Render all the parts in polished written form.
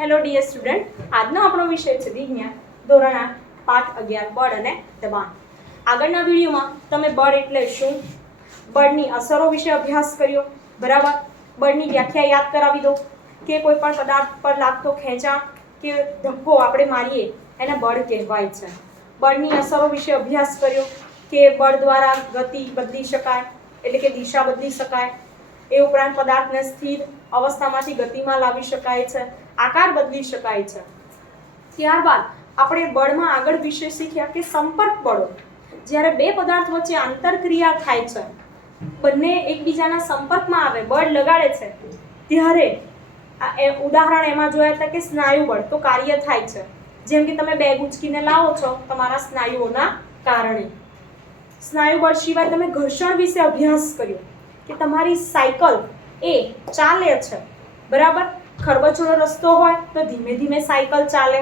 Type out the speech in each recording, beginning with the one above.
Hello dear student, આજનો આપણો વિષય છે વિજ્ઞાન ધોરણ 8 પાઠ 11 બળ અને દબાણ. આગળના વિડીયોમાં તમે બળ એટલે શું, બળની અસરો વિશે અભ્યાસ કર્યો. બરાબર, બળની વ્યાખ્યા યાદ કરાવી દો કે કોઈ પણ પદાર્થ પર લાગતો ખેંચાણ કે ધક્કો આપણે મારીએ એને બળ કહેવાય છે. બળની અસરો વિશે અભ્યાસ કર્યો કે બળ દ્વારા ગતિ બદલી શકાય, એટલે કે દિશા બદલી શકાય. એ ઉપરાંત પદાર્થને સ્થિર અવસ્થામાંથી ગતિમાં લાવી શકાય છે, આકાર બદલી શકાય છે. ત્યારબાદ આપણે બળમાં આગળ વિશે શીખ્યા કે સંપર્ક બળો. જ્યારે બે પદાર્થ વચ્ચે આંતરક્રિયા થાય છે, બંને એકબીજાના સંપર્કમાં આવે, બળ લગાડે છે, ત્યારે ઉદાહરણ એમાં જોયા હતા કે સ્નાયુ બળ તો કાર્ય થાય છે. જેમ કે તમે બેગ ઉચકીને લાવો છો તમારા સ્નાયુઓના કારણે. સ્નાયુ બળ સિવાય તમે ઘર્ષણ વિશે અભ્યાસ કર્યો કે તમારી સાયકલ એ ચાલે છે. બરાબર, ખરબચડો રસ્તો હોય તો ધીમે ધીમે સાયકલ ચાલે,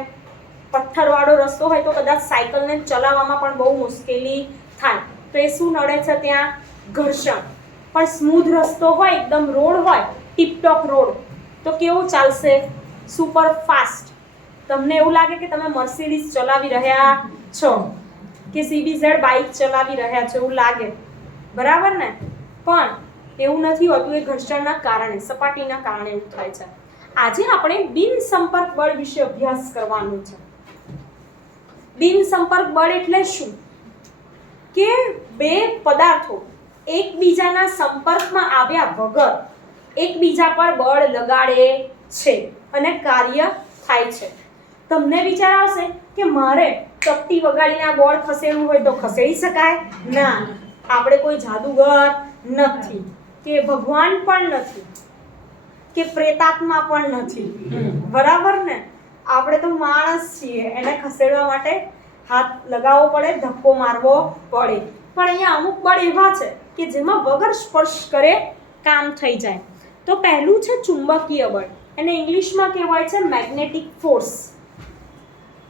પથ્થરવાળો રસ્તો હોય તો કદાચ સાયકલને ચલાવવામાં પણ બહુ મુશ્કેલી થાય. તો એ શું નડે છે ત્યાં? ઘર્ષણ. પણ સ્મૂધ રસ્તો હોય, એકદમ રોડ હોય, ટીપટોપ રોડ, તો કેવું ચાલશે? Super fast. તમને એવું લાગે કે તમે મર્સિડીઝ ચલાવી રહ્યા છો કે CBZ બાઇક ચલાવી રહ્યા છો એવું લાગે, બરાબર ને? પણ એવું નથી હોતું, એ ઘર્ષણના કારણે, સપાટીના કારણે એવું થાય છે. આજે આપણે બિન સંપર્ક બળ વિશે અભ્યાસ કરવાનું છે. બિન સંપર્ક બળ એટલે શું? કે બે પદાર્થો એકબીજાના સંપર્કમાં આવ્યા વગર એકબીજા પર બળ લગાડે છે અને કાર્ય થાય છે. તમને વિચાર આવશે કે મારે ચપટી વગાડીને આ બોર્ડ ખસેડવું હોય તો ખસેડી શકાય? ના, આપણે કોઈ જાદુગર નથી કે ભગવાન પણ નથી કે પ્રેતાત્મા પણ નથી, બરાબર ને? આપણે તો માણસ છીએ, એને ખસેડવા માટે હાથ લગાવવો પડે, ધક્કો મારવો પડે. પણ અહીંયા અમુક બળ એવા છે કે જેમાં વગર સ્પર્શ કરે કામ થઈ જાય. તો પહેલું છે ચુંબકીય બળ, એને ઇંગ્લિશમાં કહેવાય છે મેગ્નેટિક ફોર્સ.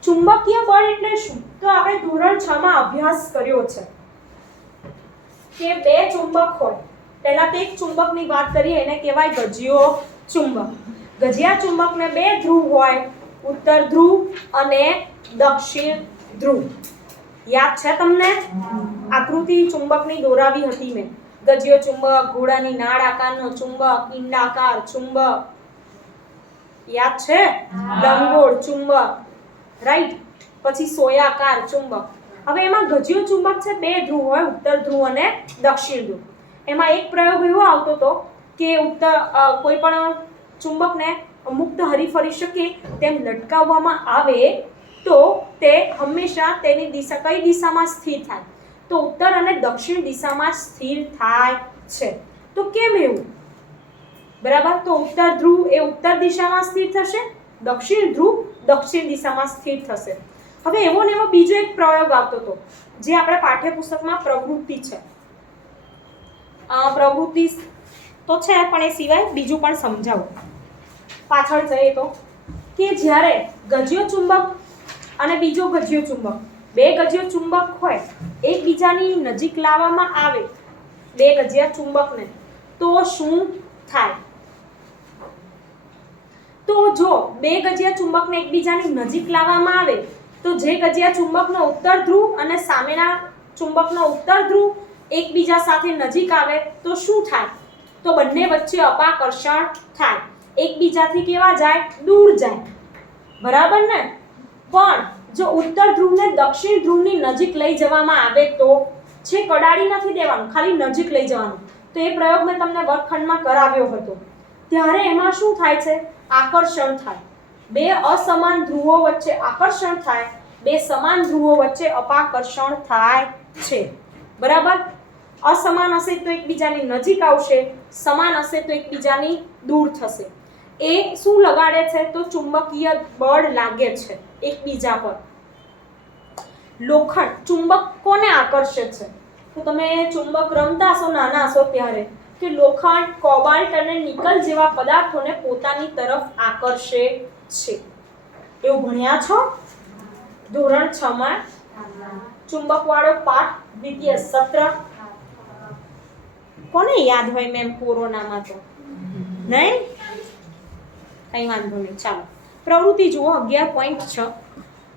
ચુંબકીય બળ એટલે શું? તો આપણે ધોરણ 6 માં અભ્યાસ કર્યો છે કે બે ચુંબક હોય. પહેલા તો એક ચુંબકની વાત કરીએ, એને કહેવાય ગજિયો ચુંબક. ગજિયા ચુંબકને બે ધ્રુવ હોય, ઉત્તર ધ્રુવ અને દક્ષિણ ધ્રુવ. યાદ છે તમને? આકૃતિ ચુંબકની દોરાવી હતી મેં. ગજિયો ચુંબક, ઘોડાની નાળ આકારનો ચુંબક, ઈંડાકાર ચુંબક, યાદ છે? લંબગોળ ચુંબક, રાઈટ. પછી સોયાકાર ચુંબક. હવે એમાં ગજિયો ચુંબક છે, બે ધ્રુવ હોય, ઉત્તર ધ્રુવ અને દક્ષિણ ધ્રુવ. એમાં એક પ્રયોગ એવો આવતો હતો કે કોઈ પણ ચુંબકને મુક્ત હરીફરી શકે તેમ લટકાવવામાં આવે તો તે હંમેશા તેની દિશા કઈ દિશામાં સ્થિર થાય? તો ઉત્તર અને દક્ષિણ દિશામાં સ્થિર થાય છે. તો કેમ એવું? બરાબર, તો ઉત્તર ધ્રુવ એ ઉત્તર દિશામાં સ્થિર થશે, દક્ષિણ ધ્રુવ દક્ષિણ દિશામાં સ્થિર થશે. હવે એવો ને એવો બીજો એક પ્રયોગ આવતો હતો જે આપણે પાઠ્યપુસ્તકમાં પ્રવૃત્તિ છે. પ્રવૃત્તિ તો છે પણ એ સિવાય બીજું પણ સમજાવું. પાછળ જઈએ તો કે જ્યારે ગજિયો ચુંબક અને બીજો ગજિયો ચુંબક, બે ગજિયો ચુંબક હોય, એકબીજાની નજીક લાવવામાં આવે બે ગજિયા ચુંબકને, તો શું થાય? તો જો બે ગજિયા ચુંબકને એકબીજાની નજીક લાવવામાં આવે તો જે ગજિયા ચુંબકનો ઉત્તર ધ્રુવ અને સામેના ચુંબકનો ઉત્તર ધ્રુવ એકબીજા સાથે નજીક આવે તો શું થાય? તો બંને વચ્ચે અપાકર્ષણ થાય, એકબીજાથી કેવા જાય? દૂર જાય, બરાબર ને? પણ જો ઉત્તર ધ્રુવને દક્ષિણ ધ્રુવની નજીક લઈ જવામાં આવે તો છે કડાડી નથી દેવાનું, ખાલી નજીક લઈ જવાનું. તો એ પ્રયોગ મેં તમને વર્ગખંડમાં કરાવ્યો હતો. ત્યારે એમાં શું થાય છે? આકર્ષણ થાય. બે અસમાન ધ્રુવો વચ્ચે આકર્ષણ થાય, બે સમાન ધ્રુવો વચ્ચે અપાકર્ષણ થાય છે. બરાબર, અસમાન હશે તો એકબીજાની નજીક આવશે, સમાન હશે તો એકબીજાની દૂર થશે. એ શું લગાડે છે? તો ચુંબકીય બળ લાગે છે એકબીજા પર. લોખંડ ચુંબક કોને આકર્ષે છે? તો તમે ચુંબક રમતા હશો નાના હશો ત્યારે કે લોખંડ, કોબાલ્ટ અને નિકલ જેવા પદાર્થોને પોતાની તરફ આકર્ષે છે. એવું ભણ્યા છો ધોરણ 6 માં? ચુંબકવાળો પાઠ દ્વિતીય સત્ર. કોને યાદ હોય મેમ કોરોનામાં? તો નહીં, કઈ વાંધો નહીં, ચાલો. પ્રવૃત્તિ જુઓ 11.6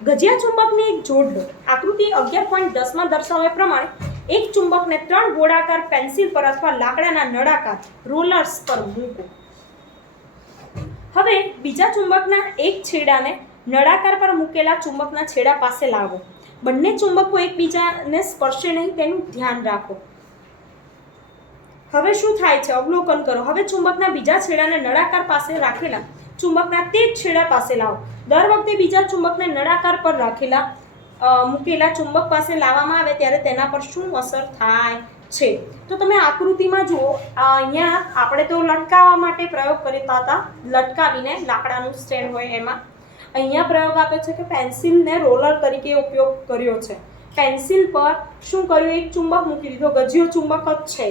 ગજિયા ચુંબકની એક જોડ લો આકૃતિ 11.10 માં દર્શાવ્યા પ્રમાણે એક ચુંબકને 3 ગોળાકાર પેન્સિલ પર અથવા લાકડાના નળાકાર રોલર્સ પર મૂકો હવે બીજા ચુંબકના એક છેડાને નળાકાર પર મૂકેલા ચુંબકના છેડા પાસે લાવો બંને ચુંબકો એકબીજાને સ્પર્શે નહીં તેનું ધ્યાન રાખો હવે શું થાય છે અવલોકન કરો હવે ચુંબકના બીજા છેડાને નળાકાર પાસે રાખેલા ચુંબકના તે જ છેડા પાસે લાવો દર વખતે બીજા ચુંબકને નળાકાર પર રાખેલા મૂકેલા ચુંબક પાસે લાવવામાં આવે ત્યારે તેના પર શું અસર થાય છે તો તમે આકૃતિમાં જુઓ અહીંયા આપણે તો લટકાવવા માટે પ્રયોગ કરતા હતા લટકાવીને લાકડાનું સ્ટેન્ડ હોય એમાં અહીંયા પ્રયોગ આપ્યો છે કે પેન્સિલને રોલર તરીકે ઉપયોગ કર્યો છે પેન્સિલ પર શું કર્યું એક ચુંબક મૂકી દીધો ગજિયો ચુંબક જ છે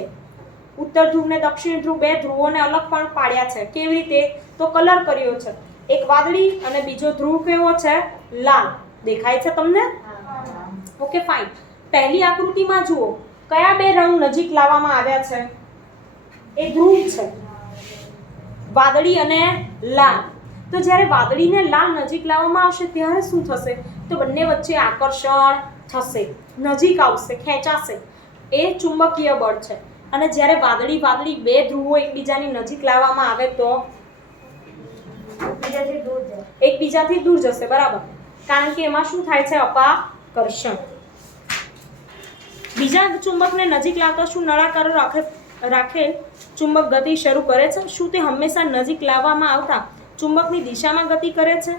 ઉત્તર ધ્રુવ ને દક્ષિણ ધ્રુવ બે ધ્રુવોને અલગ પણ પાડ્યા છે કેવી રીતે તો કલર કર્યો છે એક વાદળી અને બીજો ધ્રુવ કેવો છે લાલ દેખાય છે તમને ઓકે ફાઇન પહેલી આકૃતિમાં જુઓ કયા બે રંગ નજીક લાવવામાં આવ્યા છે એ ધ્રુવ છે વાદળી અને લાલ તો જ્યારે વાદળીને લાલ નજીક લાવવામાં આવશે ત્યારે શું થશે તો બંને વચ્ચે આકર્ષણ થશે નજીક આવશે ખેંચાશે એ ચુંબકીય બળ છે અને જ્યારે વાદળી બે ધ્રુવો એકબીજાની નજીક લાવવામાં આવે તો એકબીજાથી દૂર જશે બરાબર કારણ કે એમાં શું થાય છે અપાકર્ષણ બીજા ચુંબકને નજીક લાવતા શું નળાકાર રાખેલ ચુંબક ગતિ શરૂ કરે છે શું તે હંમેશા નજીક લાવવામાં આવતા ચુંબકની દિશામાં ગતિ કરે છે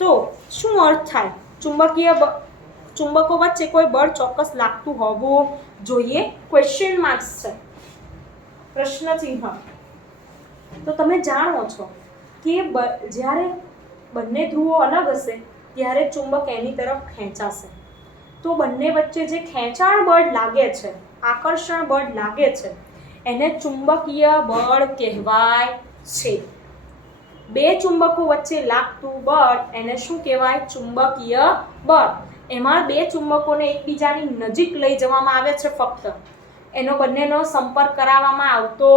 તો શું અર્થ થાય ચુંબકો વચ્ચે કોઈ બળ ચોક્કસ લાગતું હોવું જોઈએ ક્વેશ્ચન માર્ક્સ છે પ્રશ્ન ચિહ્ન તો તમે જાણો છો કે જ્યારે બંને ધ્રુવો અલગ હશે ત્યારે ચુંબક એની તરફ ખેંચાશે તો બંને વચ્ચે જે ખેંચાણ બળ લાગે છે આકર્ષણ બળ લાગે છે એને ચુંબકીય બળ કહેવાય છે બે ચુંબકો વચ્ચે લાગતું બળ એને શું કહેવાય ચુંબકીય બળ એમાં બે ચુંબકોને એકબીજાની નજીક લઈ જવામાં આવે છે ફક્ત એનો બંનેનો સંપર્ક કરાવવામાં આવતો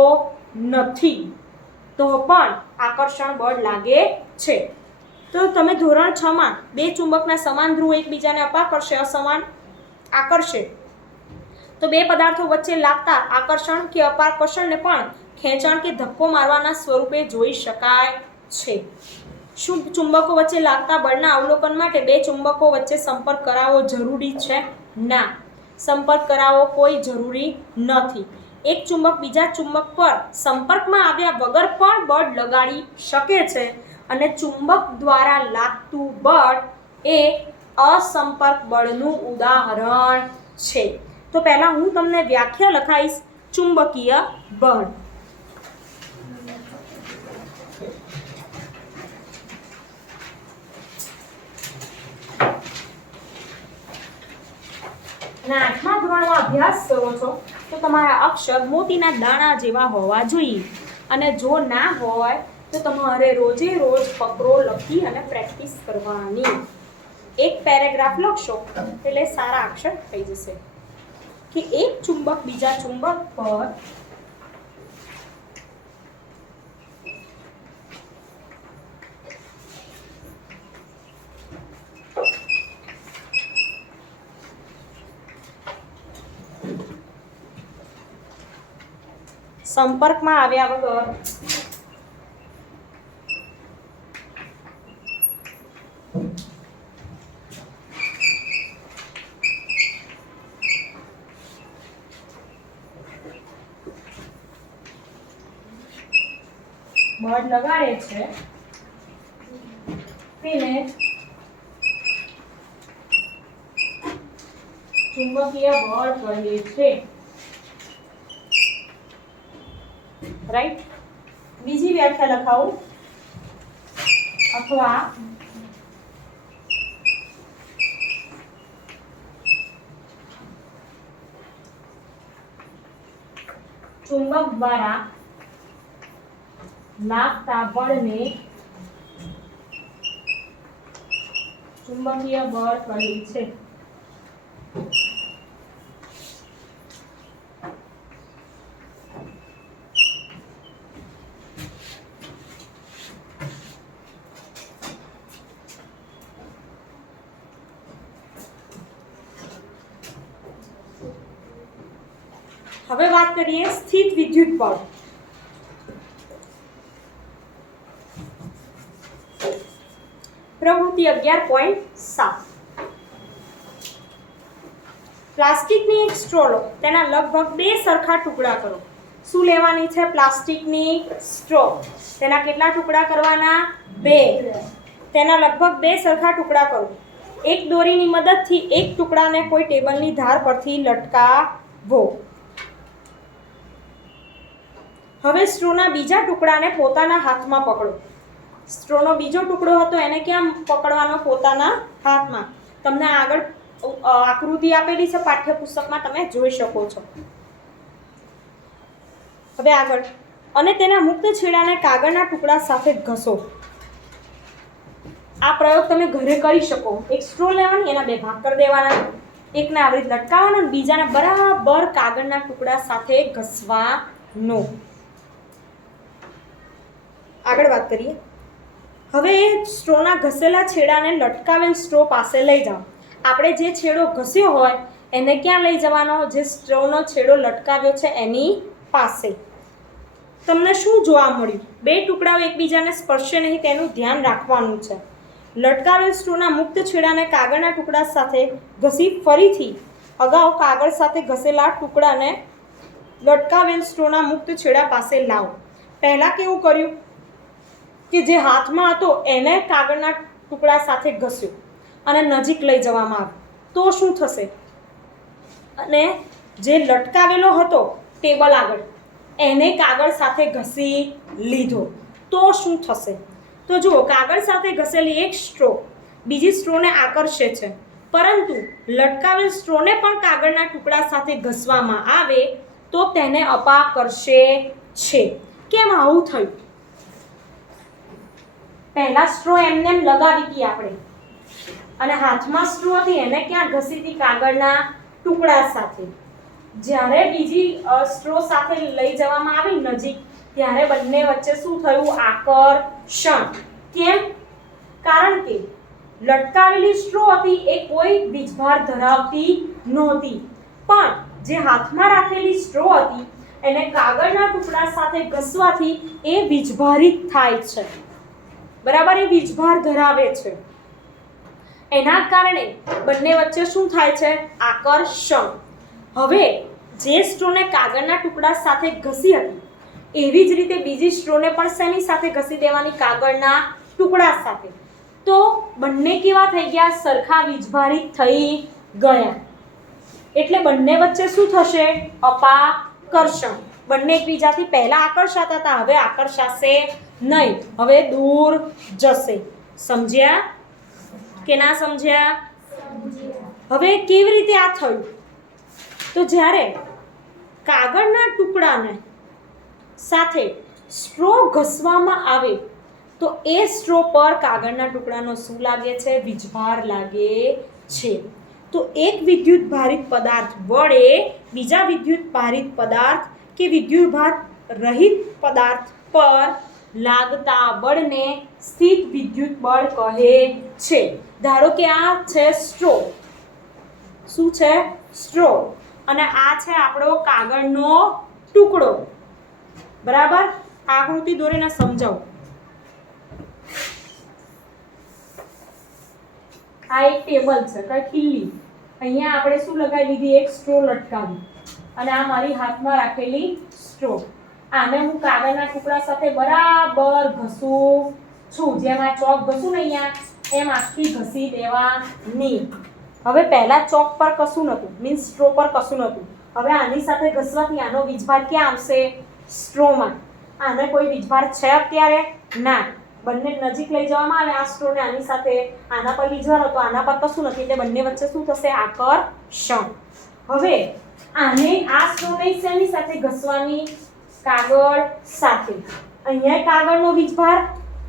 નથી તો પણ આકર્ષણ બળ લાગે છે તો તમે ધોરણ 6 માં બે ચુંબકના સમાન ધ્રુવ એકબીજાને અપાકર્ષે અસમાન આકર્ષે તો બે પદાર્થો વચ્ચે લાગતા આકર્ષણ કે અપાકર્ષણને પણ ખેંચાણ કે ધક્કો મારવાના સ્વરૂપે જોઈ શકાય છે શું ચુંબકો વચ્ચે લાગતા બળના અવલોકન માટે બે ચુંબકો વચ્ચે સંપર્ક કરાવવો જરૂરી છે ના સંપર્ક કરાવવો કોઈ જરૂરી નથી એક ચુંબક બીજા ચુંબક પર સંપર્કમાં આવ્યા વગર પણ બળ લગાડી શકે છે અને ચુંબક દ્વારા લાગતું બળ એ અસંપર્ક બળનું ઉદાહરણ છે તો પહેલા હું તમને વ્યાખ્યા લખાઈશ ચુંબકીય બળ અને 8મા ધોરણમાં અભ્યાસ કરો છો તો તમારા અક્ષર મોતીના દાણા જેવા હોવા જોઈએ અને જો ના હોય તો તમારે રોજે રોજ ફકરો લખી અને પ્રેક્ટિસ કરવાની એક પેરેગ્રાફ લખશો એટલે સારા અક્ષર થઈ જશે કે એક ચુંબક બીજા ચુંબક પર સંપર્કમાં આવ્યા વગર બળ લગાડે છે તેને ચુંબકીય બળ કહે છે રાઈટ બીજી વ્યાખ્યા લખાવું અથવા ચુંબક દ્વારા લાગતા બળને ચુંબકીય બળ કહે છે હવે વાત કરીએ સ્થિત વિદ્યુત બળ. પ્રવૃત્તિ 11.7. પ્લાસ્ટિકની એક સ્ટ્રો લો, તેના લગભગ 2 સરખા ટુકડા કરો. શું લેવાની છે? પ્લાસ્ટિકની સ્ટ્રો. તેના કેટલા ટુકડા કરવાના? 2. તેના લગભગ 2 સરખા ટુકડા કરો. એક દોરીની મદદથી એક ટુકડાને કોઈ ટેબલની ધાર પરથી લટકાવો. હવે સ્ટ્રોના બીજા ટુકડાને પોતાના હાથમાં પકડો. સ્ટ્રોનો બીજો ટુકડો હતો એને ક્યાં પકડવાનો? પોતાના હાથમાં. તમને આગળ આકૃતિ આપેલી છે પાઠ્યપુસ્તકમાં, તમે જોઈ શકો છો. હવે આગળ, અને તેના મુક્ત છેડાને કાગળના ટુકડા સાથે ઘસો. આ પ્રયોગ તમે ઘરે કરી શકો. એક સ્ટ્રો લેવાની, એના 2 ભાગ કરી દેવાના. એકને આવી રીતે લટકાવવાનો અને બીજાને બરાબર કાગળના ટુકડા સાથે ઘસવાનો. આગળ વાત કરીએ. હવે સ્ટ્રોના ઘસેલા છેડાને લટકાવેલ સ્ટ્રો પાસે લઈ જાઓ. આપણે જે છેડો ઘસ્યો હોય એને ક્યાં લઈ જવાનો? જે સ્ટ્રોનો છેડો લટકાવ્યો છે એની પાસે. તમને શું જોવા મળ્યું? 2 ટુકડાઓ એકબીજાને સ્પર્શે નહીં તેનું ધ્યાન રાખવાનું છે. લટકાવેલ સ્ટ્રોના મુક્ત છેડાને કાગળના ટુકડા સાથે ઘસી ફરીથી અગાઉ કાગળ સાથે ઘસેલા ટુકડાને લટકાવેલ સ્ટ્રોના મુક્ત છેડા પાસે લાવો. પહેલાં કેવું કર્યું કે જે હાથમાં હતો એને કાગળના ટુકડા સાથે ઘસ્યો અને નજીક લઈ જવામાં આવ્યો. તો શું થશે? અને જે લટકાવેલો હતો ટેબલ આગળ એને કાગળ સાથે ઘસી લીધો. તો શું થશે? તો જુઓ, કાગળ સાથે ઘસેલી એક સ્ટ્રો બીજી સ્ટ્રોને આકર્ષે છે, પરંતુ લટકાવેલ સ્ટ્રોને પણ કાગળના ટુકડા સાથે ઘસવામાં આવે તો તેને અપાકર્ષે છે. કેમ આવું થયું? પહેલા સ્ટ્રો એમને એમ લગાવી હતી આપણે અને હાથમાં સ્ટ્રો હતી એને ક્યાં ઘસી હતી? કાગળના ટુકડા સાથે. જ્યારે બીજી સ્ટ્રો સાથે લઈ જવામાં આવી નજીક, ત્યારે બંને વચ્ચે શું થયું? આકર્ષણ. કેમ? કારણ કે લટકાવેલી સ્ટ્રો હતી એ કોઈ વીજભાર ધરાવતી નહોતી, પણ જે હાથમાં રાખેલી સ્ટ્રો હતી એને કાગળના ટુકડા સાથે ઘસવાથી એ વીજભારિત થાય છે. બરાબર? એ વીજભાર ધરાવે છે. એના કારણે બંને વચ્ચે શું થાય છે? આકર્ષણ. હવે જે સ્ટ્રોને કાગળના ટુકડા સાથે ઘસી હતી એવી જ રીતે બીજી સ્ટ્રોને પણ શેની સાથે ઘસી દેવાની? કાગળના ટુકડા સાથે. તો બંને કેવા થઈ ગયા? સરખા વીજભારિત થઈ ગયા. એટલે બંને વચ્ચે શું થશે? અપાકર્ષણ. બંને એકબીજાથી પહેલા આકર્ષાતા હતા, હવે આકર્ષાશે નહીં, હવે દૂર જશે. સમજ્યા કે ના સમજ્યા? હવે કેવી રીતે આ થયું? તો જ્યારે કાગળના ટુકડાને સાથે સ્ટ્રો ઘસવામાં આવે તો એ સ્ટ્રો પર કાગળના ટુકડાનો શું લાગે છે? વીજભાર લાગે છે. તો એક વિદ્યુત ભારિત પદાર્થ વડે બીજા વિદ્યુત ભારિત પદાર્થ કે વિદ્યુતભાર રહિત પદાર્થ પર લાગતા બળને સ્થિત વિદ્યુત બળ કહે છે. ધારો કે આ છે સ્ટ્રો. શું છે? સ્ટ્રો. અને આ છે આપણો કાગળનો ટુકડો. બરાબર? આકૃતિ દોરીને સમજાવું. આ એક ટેબલ છે, કઈ ખીલ્લી. અહીંયા આપણે શું લગાવી લીધી? એક સ્ટ્રો લટકાવી. અને આ મારી હાથમાં રાખેલી સ્ટ્રો. આને હું કાગળના ટુકડા સાથે બરાબર ઘસું છું. જેમ આ ચોક ઘસું ને અહીંયા, એમ આખી ઘસી દેવાની. હવે પહેલા ચોક પર કશું નહોતું, મીન્સ સ્ટ્રો પર કશું નહોતું. હવે આની સાથે ઘસવાથી આનો વીજભાર ક્યાં આવશે? સ્ટ્રોમાં. આને કોઈ વીજભાર છે અત્યારે? ના. બંને નજીક લઈ જવામાં આવે આ સ્ટ્રોને આની સાથે, આના પર વીજભાર હતો, આના પર કશું નથી, એટલે બંને વચ્ચે શું થશે? આકર્ષણ. હવે આને આ સ્ટ્રોને શેની સાથે ઘસવાની? કાગળ સાથે. અહીંયા કાગળનો વીજભાર,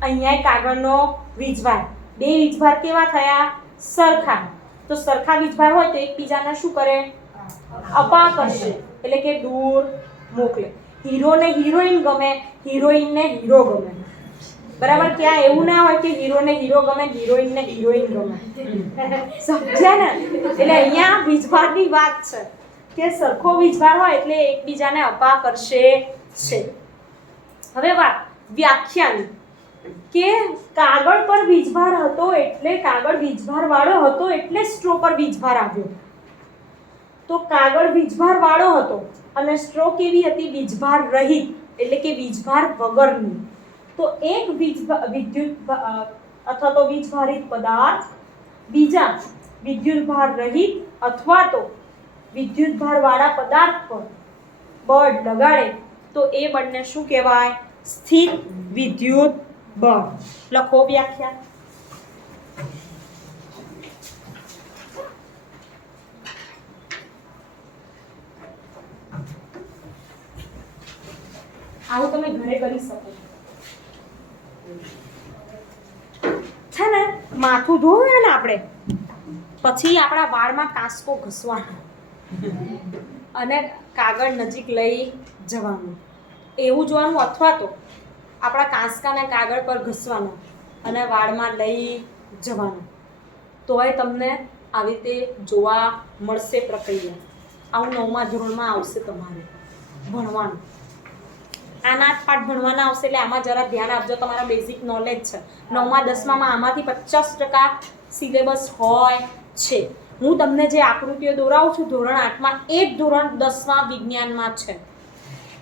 અહીંયા કાગળનો વીજભાર. બે વીજભાર કેવા થયા? સરખા. તો સરખા વીજભાર હોય તો એકબીજાને શું કરે? અપાકર્ષે, એટલે કે દૂર મોકલે. હીરોને હિરોઈન ગમે, હિરોઈનને હીરો ગમે. બરાબર? ક્યાં એવું ના હોય કે હીરોને હીરો ગમે, હિરોઈનને હિરોઈન ગમે. સમજ્યા ને? એટલે અહીંયા વીજભારની વાત છે કે સરખો વીજભાર હોય એટલે એકબીજાને અપા કરશે છે. હવે વાત વ્યાખ્યાની, કે કાગળ પર વીજભાર હતો એટલે કાગળ વીજભાર વાળો હતો એટલે સ્ટ્રો પર વીજભાર આવ્યો. તો કાગળ વીજભાર વાળો હતો અને સ્ટ્રો કેવી હતી? વીજભાર રહિત, એટલે કે વીજભાર વગરની. તો એક વિદ્યુત અથવા તો વીજભારિત પદાર્થ બીજા વિદ્યુતભાર રહિત અથવા તો વિદ્યુતભાર વાળા પદાર્થ પર બળ લગાડે તો એ બળને શું કહેવાય? સ્થિત વિદ્યુત બળ. લખો વ્યાખ્યા. આવું તમે ઘરે કરી શકો છે ને. માથું ધોવું ને આપણે, પછી આપણા વાળમાં કાંસકો ઘસવાનો અને કાગળ નજીક લઈ જવાનું, એવું જોવાનું. અથવા તો આપણા કાંસકાને કાગળ પર ઘસવાનો અને વાળમાં લઈ જવાનું. તોય તમને આવી રીતે જોવા મળશે પ્રક્રિયા. આવું 9મા ધોરણમાં આવશે તમારે ભણવાનું. આના જ પાઠ ભણવાના આવશે એટલે આમાં જરા ધ્યાન આપજો. તમારા બેઝિક નોલેજ છે. 9મા 10મામાં આમાંથી 50% સિલેબસ હોય છે. હું તમને જે આકૃતિઓ દોરાવું છું ધોરણ 8માં, એ જ ધોરણ 10માં વિજ્ઞાનમાં છે.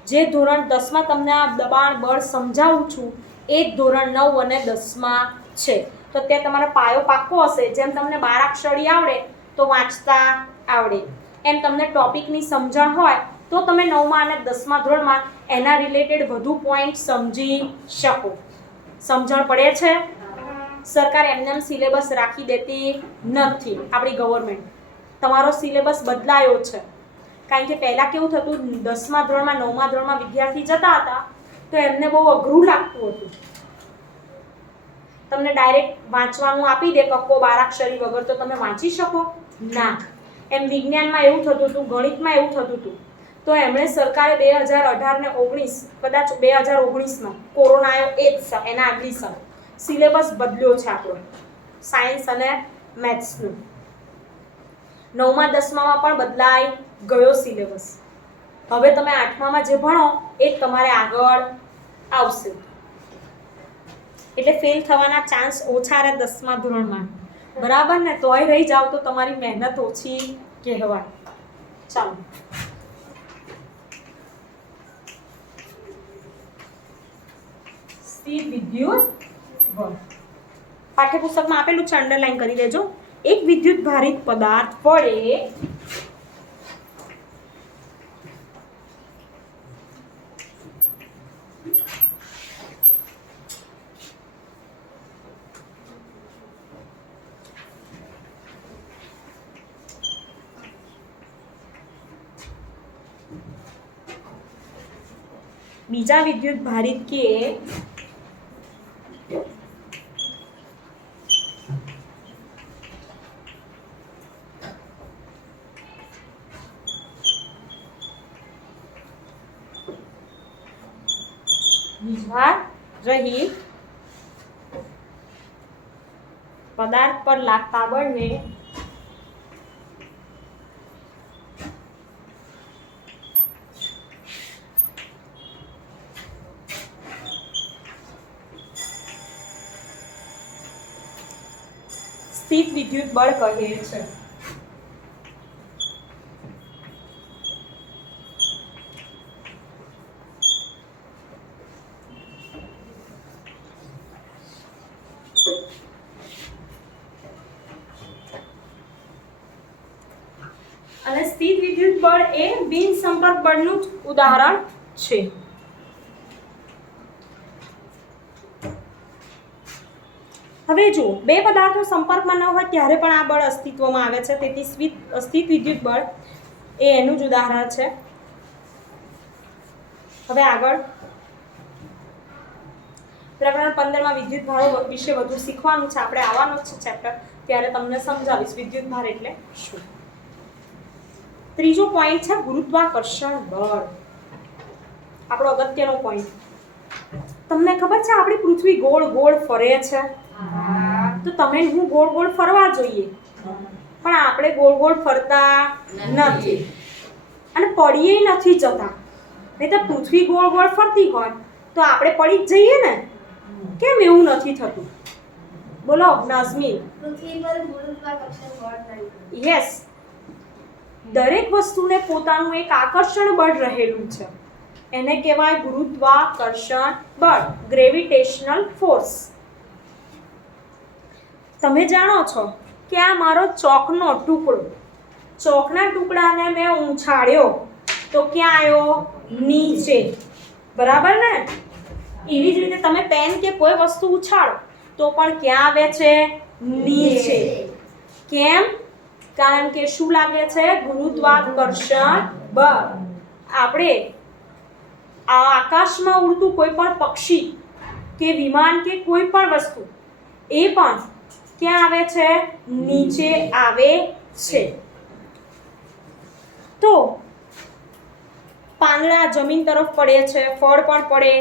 જે ધોરણ 10માં તમને આ દબાણ બળ સમજાવું છું એ જ ધોરણ 9 અને 10માં છે. તો ત્યાં તમારો પાયો પાક્કો હશે. જેમ તમને 12 અક્ષરી આવડે તો વાંચતા આવડે, એમ તમને ટોપિકની સમજણ હોય તો તમે 9મા અને 10મા ધોરણમાં એના રિલેટેડ વધુ પોઈન્ટ સમજી શકો. સમજણ પડે છે? સરકાર એમનેમ સિલેબસ રાખી દેતી નથી. આપણી ગવર્મેન્ટ તમારો સિલેબસ બદલાયો છે. કારણ કે પહેલાં કેવું થતું, 10મા ધોરણમાં 9મા ધોરણમાં વિદ્યાર્થી જતા હતા તો એમને બહુ અઘરું લાગતું હતું. તમને ડાયરેક્ટ વાંચવાનું આપી દે કક્કો બારાક્ષરી વગર, તો તમે વાંચી શકો ના. એમ વિજ્ઞાનમાં એવું થતું હતું, ગણિતમાં એવું થતું હતું. તો એમણે સરકારે 2018 ને 19, કદાચ 2019માં કોરોના આવ્યો એ જ એના આગલી સાલ સિલેબસ બદલ્યો છે આપણો સાયન્સ અને મેથ્સનું. 9મા 10મામાં પણ બદલાઈ ગયો સિલેબસ. હવે તમે 8મામાં જે ભણો એ જ તમારે આગળ આવશે. એટલે ફેલ થવાના ચાન્સ ઓછા રહે 10મા ધોરણમાં. બરાબર ને? તોય રહી જાવ તો તમારી મહેનત ઓછી કહેવાય. ચાલો, સ્થિર વિદ્યુત બળ પાઠ્યપુસ્તકમાં આપેલું છે, અંડરલાઈન કરી દેજો. એક વિદ્યુત ભારિત પદાર્થ વડે બીજા વિદ્યુત ભારિત કે વીજભાર રહિત પદાર્થ પર લાગતા બળને સ્થિત વિદ્યુત બળ કહે છે. અને સ્થિત વિદ્યુત બળ એ બિન સંપર્ક બળનું જ ઉદાહરણ છે. હવે જો બે પદાર્થો સંપર્કમાં ન હોય ત્યારે પણ આ બળ અસ્તિત્વમાં આવે છે. તેથી સ્થિત વિદ્યુત બળ એ એનું જ ઉદાહરણ છે. હવે આગળ પ્રકરણ 15માં વિદ્યુત ભારો વિશે વધુ શીખવાનું છે. આપણે આવવાનું છે ચેપ્ટર, ત્યારે તમને સમજાવીશ વિદ્યુત ભાર એટલે શું. ત્રીજો પોઈન્ટ છે ગુરુત્વાકર્ષણ બળ. આપણો અગત્યનો પોઈન્ટ. તમને ખબર છે આપણી પૃથ્વી ગોળ ગોળ ફરે છે, તો તમે હું ગોળ ગોળ ફરવા જોઈએ, પણ આપણે ગોળ ગોળ ફરતા નથી. અને પડીએ નથી જતા. નહીં તો પૃથ્વી ગોળ ગોળ ફરતી હોય તો આપણે પડી જ જઈએ ને. કેમ એવું નથી થતું? બોલો નાઝમીન. પૃથ્વી પર ગુરુત્વાકર્ષણ બળ નહીં. યસ, દરેક વસ્તુને પોતાનું એક આકર્ષણ બળ રહેલું છે. એને કહેવાય ગુરુત્વાકર્ષણ બળ, ગ્રેવિટેશનલ ફોર્સ. તમે જાણો છો કે આ મારો ચોકનો ટુકડો, ચોકના ટુકડાને મેં ઊંચાડ્યો તો ક્યાં આવ્યો? નીચે. બરાબર ને? એવી જ રીતે તમે પેન કે કોઈ વસ્તુ ઉછાળો તો પણ ક્યાં આવે છે? નીચે. કેમ? કારણ કે શું લાગે છે? ગુરુત્વાકર્ષણ બળ. આપણે આ આકાશમાં ઉડતું કોઈ પણ પક્ષી કે વિમાન કે કોઈ પણ વસ્તુ એ પણ ક્યાં આવે છે? નીચે આવે છે. તો પાંદડા જમીન તરફ પડે છે, ફળ પણ પડે.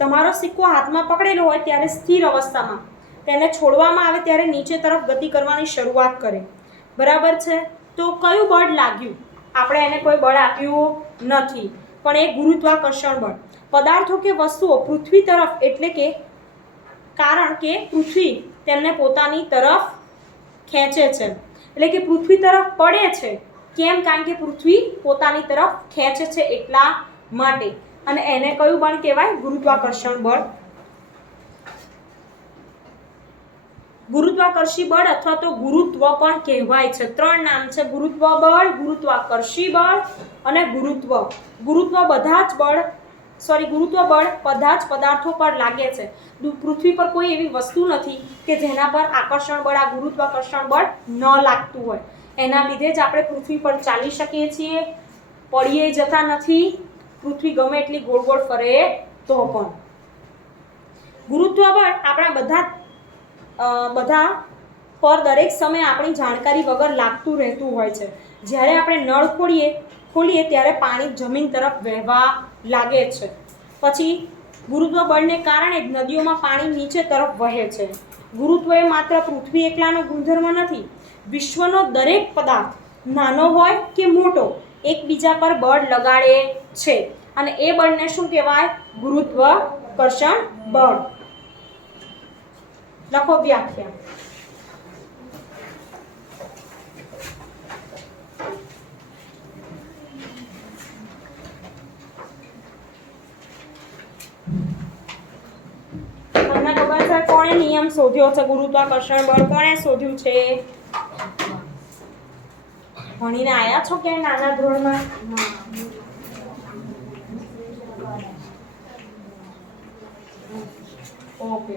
તમારો સિક્કો હાથમાં પકડેલો હોય ત્યારે સ્થિર અવસ્થામાં, તેને છોડવામાં આવે ત્યારે નીચે તરફ ગતિ કરવાની શરૂઆત કરે. બરાબર છે? તો કયું બળ લાગ્યું? આપણે એને કોઈ બળ આપ્યું નથી, પણ એ ગુરુત્વાકર્ષણ બળ. પદાર્થો કે વસ્તુઓ પૃથ્વી તરફ, એટલે કે કારણ કે પૃથ્વી તેમને પોતાની તરફ ખેંચે છે, એટલે કે પૃથ્વી તરફ પડે છે. કેમ? કારણ કે પૃથ્વી પોતાની તરફ ખેંચે છે એટલા માટે. અને એને કયું બળ કહેવાય? ગુરુત્વાકર્ષણ બળ. ગુરુત્વાકર્ષી બળ અથવા તો ગુરુત્વ પણ કહેવાય છે. 3 નામ છે: ગુરુત્વ બળ, ગુરુત્વાકર્ષી બળ અને ગુરુત્વ. ગુરુત્વ બધા જ પદાર્થો પર લાગે છે. પૃથ્વી પર કોઈ એવી વસ્તુ નથી કે જેના પર આકર્ષણ બળ, આ ગુરુત્વાકર્ષણ બળ ન લાગતું હોય. એના લીધે જ આપણે પૃથ્વી પર ચાલી શકીએ છીએ, પડીએ જતા નથી. પૃથ્વી ગમે એટલી ગોળ ગોળ ફરે તો પણ. ગુરુત્વ બળ આપણા બધા પર દરેક સમયે આપણી જાણકારી વગર લાગતું રહેતું હોય છે. જ્યારે આપણે નળ ખોલીએ ત્યારે પાણી જમીન તરફ વહેવા લાગે છે. પછી ગુરુત્વ બળને કારણે જ નદીઓમાં પાણી નીચે તરફ વહે છે. ગુરુત્વ એ માત્ર પૃથ્વી એકલાનો ગુણધર્મ નથી. વિશ્વનો દરેક પદાર્થ, નાનો હોય કે મોટો, એકબીજા પર બળ લગાડે છે. અને એ બળને શું કહેવાય? ગુરુત્વાકર્ષણ બળ. લખો વ્યાખ્યા. તમને ખબર છે કોણે નિયમ શોધ્યો છે? ગુરુત્વાકર્ષણ બળ કોણે શોધ્યું છે? ભણીને આયા છો કે નાના ધોરણમાં? ઓકે.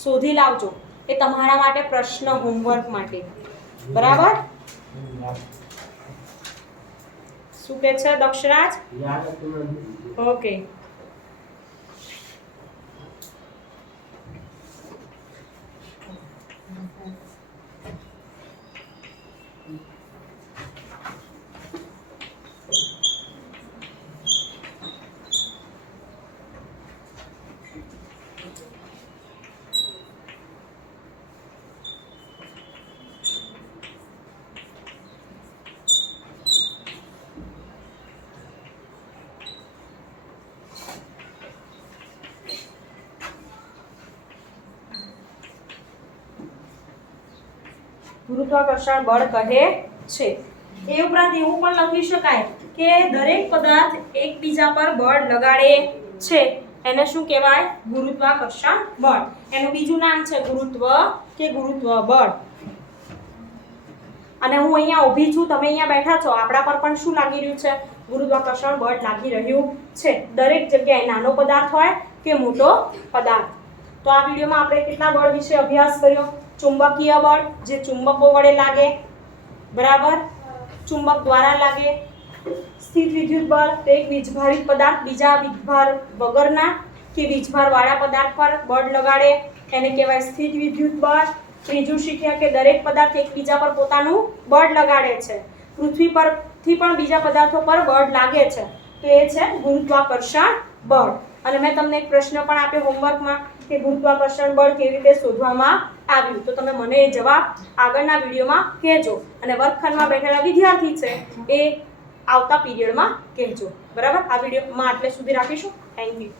શોધી લાવજો. એ તમારા માટે પ્રશ્ન, હોમવર્ક માટે. બરાબર? શું કે છે દક્ષરાજ? ઓકે. ગુરુત્વાકર્ષણ બળ કહે છે. એ ઉપરાંત એવું પણ લખી શકાય કે દરેક પદાર્થ એકબીજા પર બળ લગાડે છે. એને શું કહેવાય? ગુરુત્વાકર્ષણ બળ. એનું બીજું નામ છે ગુરુત્વ કે ગુરુત્વ બળ. અને હું અહીંયા ઊભી છું, તમે અહીંયા બેઠા છો, આપણા પર પણ શું લાગી રહ્યું છે? ગુરુત્વાકર્ષણ બળ લાગી રહ્યું છે. દરેક જગ્યાએ, નાનો પદાર્થ હોય કે મોટો પદાર્થ. તો આ વિડીયોમાં આપણે કેટલા બળ વિશે અભ્યાસ કર્યો? ચુંબકીય બળ, જે ચુંબકો વડે લાગે. બરાબર? ચુંબક દ્વારા લાગે. સ્થિત વિદ્યુત બળ, તે એક વીજભારિત પદાર્થ બીજા વીજભાર વગરના કે વીજભાર વાળા પદાર્થ પર બળ લગાડે, એને કહેવાય સ્થિત વિદ્યુત બળ. ત્રીજું શીખ્યા કે દરેક પદાર્થ એકબીજા પર પોતાનું બળ લગાડે છે. પૃથ્વી પરથી પણ બીજા પદાર્થો પર બળ લાગે છે, તો એ છે ગુરુત્વાકર્ષણ બળ. અને મેં તમને એક પ્રશ્ન પણ આપ્યો હોમવર્કમાં કે ગુરુત્વાકર્ષણ બળ કેવી રીતે શોધવામાં આવ્યું, તો તમે મને એ જવાબ આગળના વિડીયોમાં કહેજો અને વર્ગખંડમાં બેઠેલા વિદ્યાર્થી છે એ આવતા પીરિયડમાં કહેજો. બરાબર, આ વિડીયોમાં આટલે સુધી રાખીશું. Thank you.